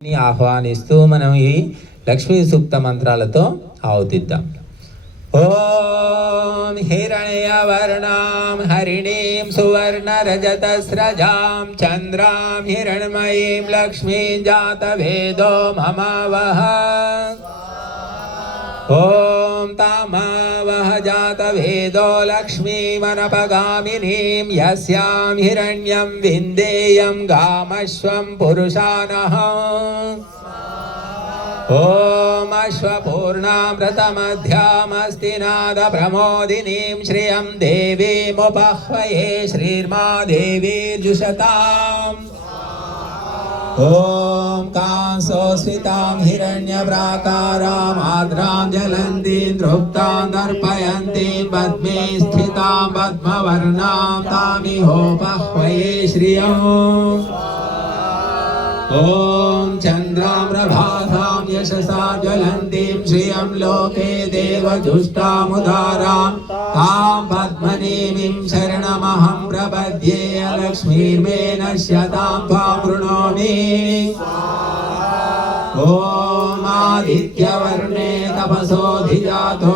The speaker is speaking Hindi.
ని ఆహ్వానిస్తూ మనం ఈ లక్ష్మీ సూక్త మంత్రాలతో ఆవుతిద్దాం. ఓం హిరణ్యవర్ణాం హరిణీం సువర్ణ రజతస్రజాం చంద్రాం హిరణ్మయీం లక్ష్మీం జాతవేదో మమ వహ ఓ तामावह जातवेदो लक्ष्मीमनपगामिनीं यस्यां हिरण्यं विन्देयं गामश्वं पुरुषानः। ॐ अश्वपूर्णामृतमध्यामस्ति नादप्रमोदिनीं श्रियं देवीमुपह्वये श्रीर्मा देवीर्जुषताम् ॐ कांसोऽस्मितां हिरण्यप्राकारामाद्रां जलन्तीं दृप्तां दर्पयन्तीं, पद्मे स्थितां पद्मवर्णां तामिहोपह्वये श्रियम्। ॐ चन्द्राम्रभासां यशसा ज्वलन्तीं, श्रियं लोके देवजुष्टामुदारां, तां पद्मनीमिं शरणमहं प्रपद्ये लक्ष्मीर्मे नश्यतां त्वां वृणोमि। ॐ आदित्यवर्णे तपसोऽधिजातो